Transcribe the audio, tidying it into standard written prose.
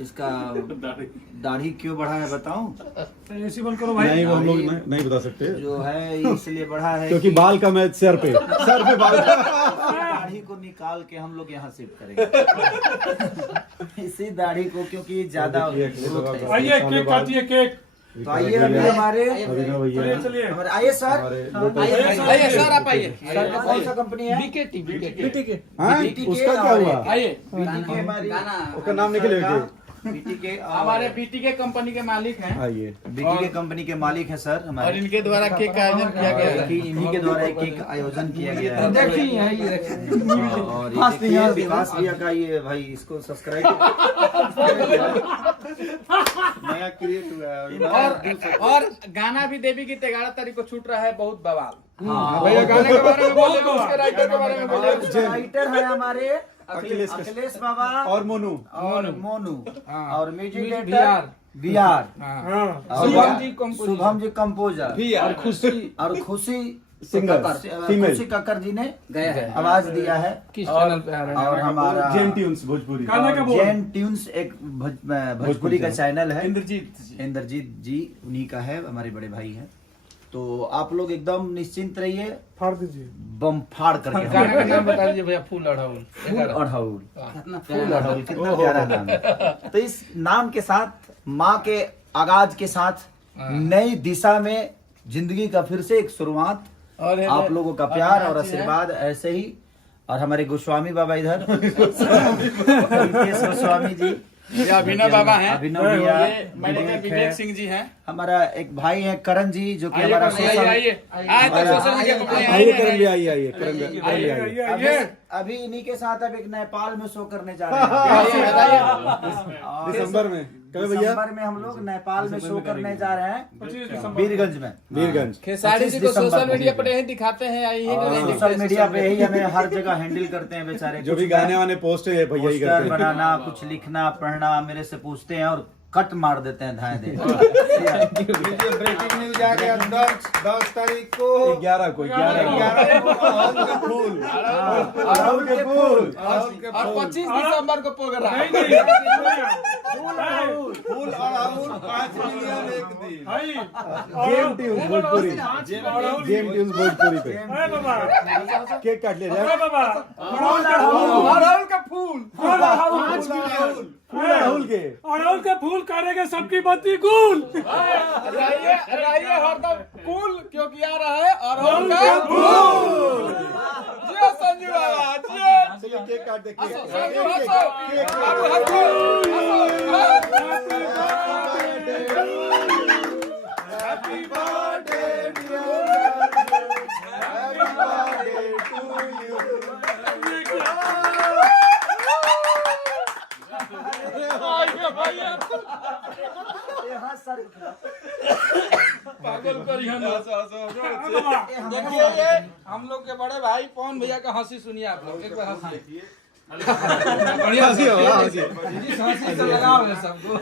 इसका दाढ़ी क्यों बढ़ा है बताऊं? ऐसी बंद करो भाई। नहीं वो हम लोग नहीं बता सकते जो है इसलिए बढ़ा है क्योंकि बाल कम है सर पे बाल। दाढ़ी को निकाल के हम लोग यहाँ शिफ्ट करेंगे। इसी दाढ़ी को क्योंकि ज्यादा ग्रोथ है। आइए केक काटिए केक। तो आइए अभी हमारे अभिनव भैया चलिए आइए सर, आइए सर आप आइए। सर का कौन सा कंपनी है? बीकेटी हाँ BTK उसका क्या हुआ? आइए BTK हमारी उसका नाम निकलेगा BTK हमारे बीटीके कंपनी के मालिक हैं आइए BTK कंपनी के मालिक है सर और हमारे। इनके द्वारा केक का आयोजन किया गया है। इन्हीं के द्वारा एक केक आयोजन किया गया है। देखिए और ये देखिए विकास भैया का ये भाई इसको सब्सक्राइब नया क्रिएट हुआ है। और गाना भी देवी गीत 11 तारीख को छूट रहा है, बहुत बवाल। हाँ। भैया गाने के बारे में बोलिए, उसके राइटर के बारे में बोलिए। राइटर है हमारे अखिलेश बाबा और मोनू और मोनू और म्यूजिक बिहार। डायरेक्टर बिहार और शुभम जी कंपोजर और खुशी और खुशी सिंगर फीमेल खुशी कक्कर जी ने गया है। आवाज दिया है। किस चैनल पे आ रहा है? और हमारा जेन ट्यून्स भोजपुरी गाना का बोल। जैन ट्यून्स एक भोजपुरी का चैनल है। इंद्रजीत जी उन्हीं का है, हमारे बड़े भाई हैं। तो आप लोग एकदम निश्चिंत रहिए, फाड़ दीजिए। बम फाड़ करके गाने का नाम बता दीजिए भैया। फूल अढ़ाउल। फूल अढ़ाउल कितना प्यारा नाम है। तो इस नाम के साथ माँ के आगाज के साथ नई दिशा में जिंदगी का फिर से एक शुरुआत। और आप लोगों का प्यार और आशीर्वाद ऐसे ही। और हमारे गोस्वामी बाबा इधर रितेश गोस्वामी जी, ये अभिनव बाबा हैं। अभिनव भैया, ये मैनेजर विवेक सिंह जी हैं। हमारा एक भाई है करण जी जो कि आइए हमारा आइए आइए आज तो सोशल मीडिया पर आइए करण भी आइए करण भी आइए अभी इन्हीं के साथ अब एक नेपाल में शो करने जा रहे हैं। और दिसंबर में कभी भैया दिसंबर में हम लोग नेपाल में शो करने जा रहे हैं 25 दिसंबर वीरगंज में। वीरगंज खेसारी जी को 25 दिसंबर सोशल मीडिया पर यही दिखाते हैं या यही सोशल मीडिया पे यही हमें हर जगह हैंडल करते हैं बेचारे। जो भी गाने वाने पोस्ट है भैया ही पोस्टर करते हैं। बनाना, कुछ लिखना पढ़ना मेरे से पूछते हैं और कट मार देते हैं धाए दे। ब्रेकिंग न्यूज आ गया 10 तारीख को 11 को 11 को फूल अड़हुल के फूल और 25 दिसंबर को प्रोग्राम। फूल अड़हुल 5 मिलियन एक दिन। भाई game tunes Bhojpuri game tunes Bhojpuri पे अरे बाबा केक काट ले अरे जाए बाबा अड़हुल का फूल। राहुल के अड़हुल के फूल करेंगे सबकी बत्ती गुल। रहिए हरदम कूल क्योंकि आ रहा है अड़हुल का फूल। जियो संजू बाबा जियो। चलिए केक काट दे केक संजू हंसो बाबू हंसो happy birthday dear happy birthday to you. पागल करिए ना। देखिए ये हम लोग के बड़े भाई पवन भैया का हंसी सुनिए आप लोग एक बार हंसिए। बढ़िया हंसी हो हंसी हंसी से लगाओ है सबको।